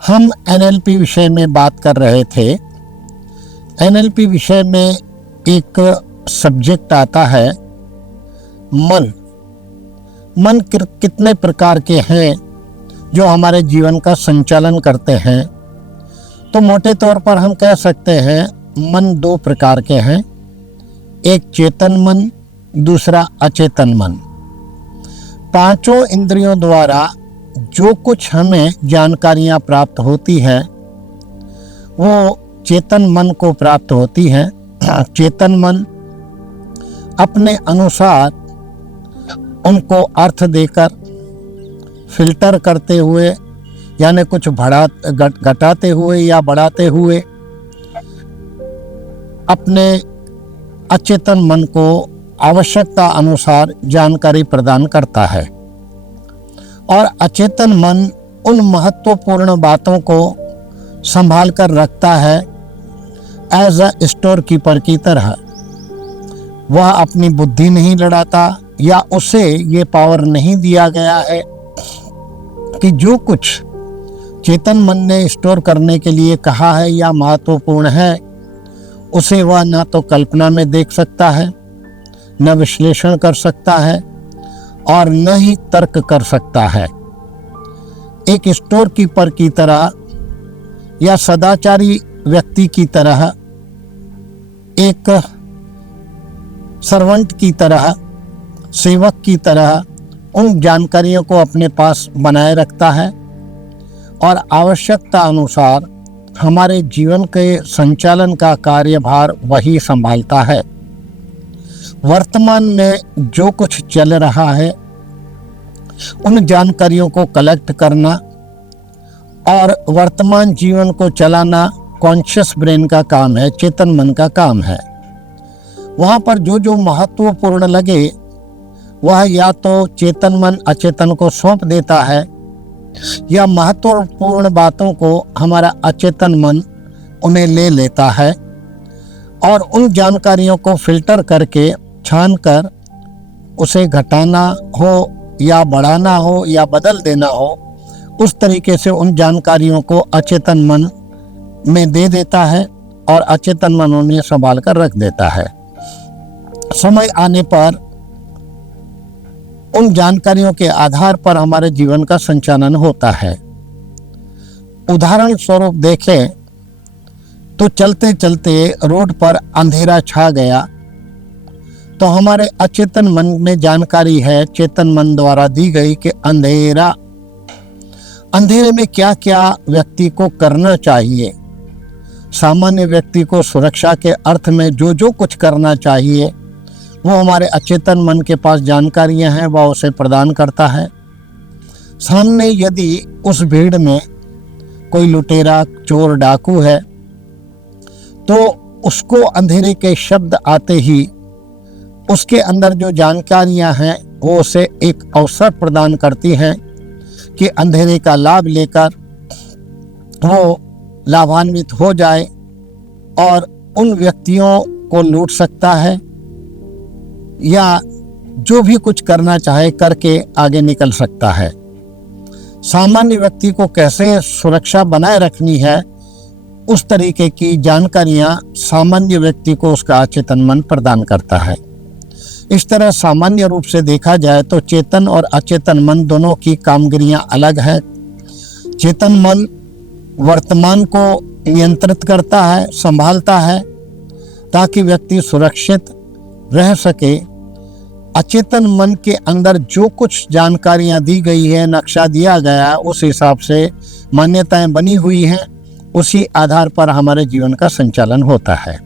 हम एनएलपी विषय में बात कर रहे थे। एनएलपी विषय में एक सब्जेक्ट आता है मन। मन कितने प्रकार के हैं जो हमारे जीवन का संचालन करते हैं। तो मोटे तौर पर हम कह सकते हैं मन दो प्रकार के हैं, एक चेतन मन, दूसरा अचेतन मन। पांचों इंद्रियों द्वारा जो कुछ हमें जानकारियां प्राप्त होती है वो चेतन मन को प्राप्त होती है। चेतन मन अपने अनुसार उनको अर्थ देकर फिल्टर करते हुए, यानी कुछ घटाते हुए या बढ़ाते हुए अपने अचेतन मन को आवश्यकता अनुसार जानकारी प्रदान करता है। और अचेतन मन उन महत्वपूर्ण बातों को संभाल कर रखता है एज अ स्टोर कीपर की तरह। वह अपनी बुद्धि नहीं लड़ाता या उसे ये पावर नहीं दिया गया है कि जो कुछ चेतन मन ने स्टोर करने के लिए कहा है या महत्वपूर्ण है उसे वह न तो कल्पना में देख सकता है, न विश्लेषण कर सकता है और न ही तर्क कर सकता है। एक स्टोर कीपर की तरह या सदाचारी व्यक्ति की तरह, एक सर्वेंट की तरह, सेवक की तरह उन जानकारियों को अपने पास बनाए रखता है और आवश्यकता अनुसार हमारे जीवन के संचालन का कार्यभार वही संभालता है। वर्तमान में जो कुछ चल रहा है उन जानकारियों को कलेक्ट करना और वर्तमान जीवन को चलाना कॉन्शियस ब्रेन का काम है, चेतन मन का काम है। वहाँ पर जो जो महत्वपूर्ण लगे वह या तो चेतन मन अचेतन को सौंप देता है या महत्वपूर्ण बातों को हमारा अचेतन मन उन्हें ले लेता है और उन जानकारियों को फिल्टर करके छान कर उसे घटाना हो या बढ़ाना हो या बदल देना हो, उस तरीके से उन जानकारियों को अचेतन मन में दे देता है और अचेतन मन उन्हें संभाल कर रख देता है। समय आने पर उन जानकारियों के आधार पर हमारे जीवन का संचालन होता है। उदाहरण स्वरूप देखें तो चलते चलते रोड पर अंधेरा छा गया तो हमारे अचेतन मन में जानकारी है, चेतन मन द्वारा दी गई कि अंधेरे में क्या क्या व्यक्ति को करना चाहिए। सामान्य व्यक्ति को सुरक्षा के अर्थ में जो जो कुछ करना चाहिए वो हमारे अचेतन मन के पास जानकारियां हैं, वह उसे प्रदान करता है। सामने यदि उस भीड़ में कोई लुटेरा, चोर, डाकू है तो उसको अंधेरे के शब्द आते ही उसके अंदर जो जानकारियां हैं वो उसे एक अवसर प्रदान करती हैं कि अंधेरे का लाभ लेकर वो लाभान्वित हो जाए और उन व्यक्तियों को लूट सकता है या जो भी कुछ करना चाहे करके आगे निकल सकता है। सामान्य व्यक्ति को कैसे सुरक्षा बनाए रखनी है उस तरीके की जानकारियां सामान्य व्यक्ति को उसका अचेतन मन प्रदान करता है। इस तरह सामान्य रूप से देखा जाए तो चेतन और अचेतन मन दोनों की कामगिरियां अलग है। चेतन मन वर्तमान को नियंत्रित करता है, संभालता है ताकि व्यक्ति सुरक्षित रह सके। अचेतन मन के अंदर जो कुछ जानकारियां दी गई है, नक्शा दिया गया, उस हिसाब से मान्यताएं बनी हुई हैं, उसी आधार पर हमारे जीवन का संचालन होता है।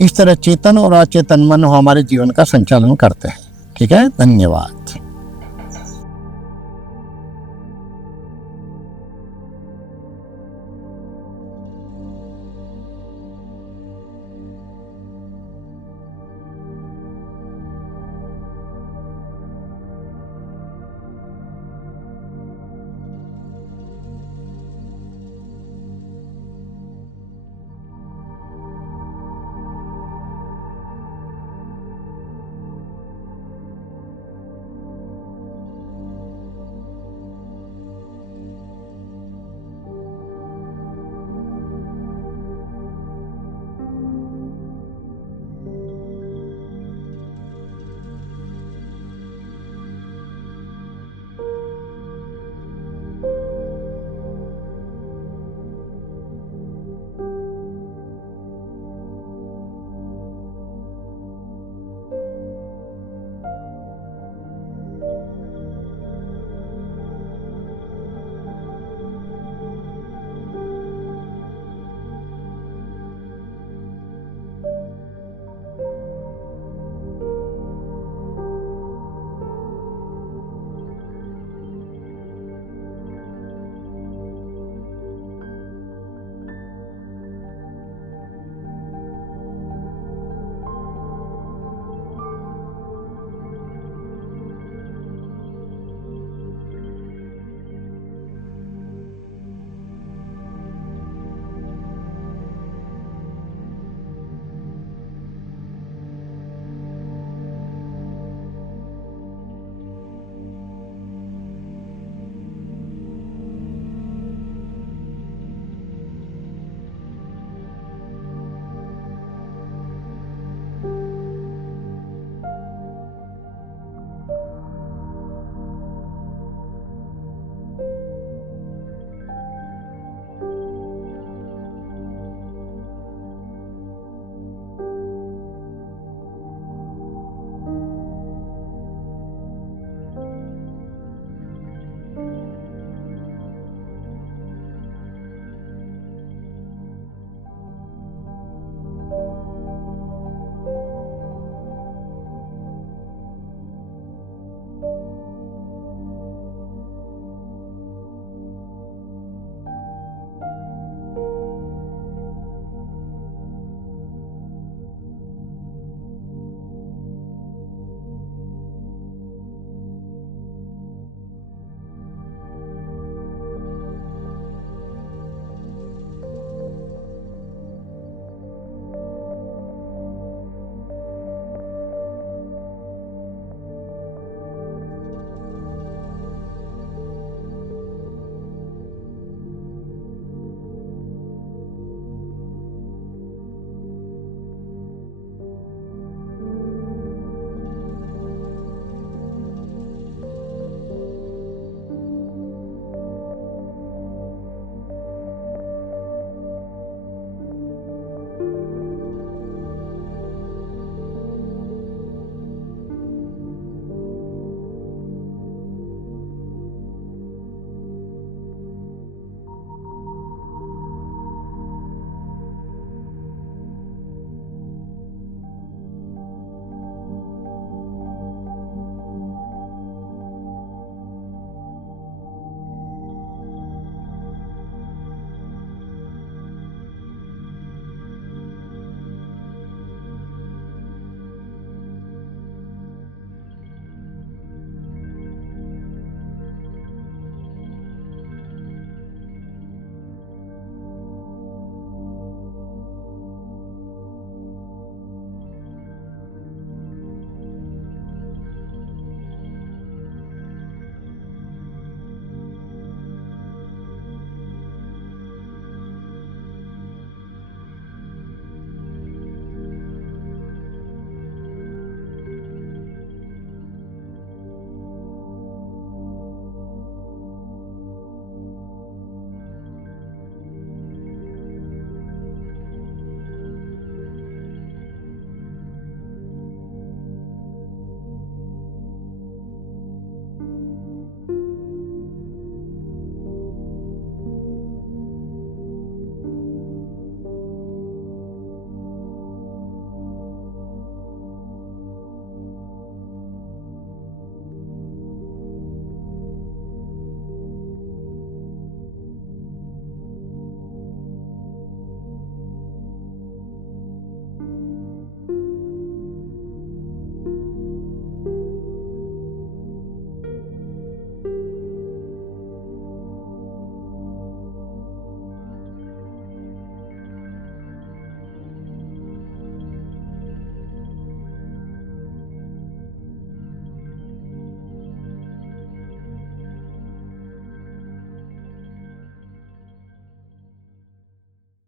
इस तरह चेतन और अचेतन मन हमारे जीवन का संचालन करते हैं। ठीक है, धन्यवाद।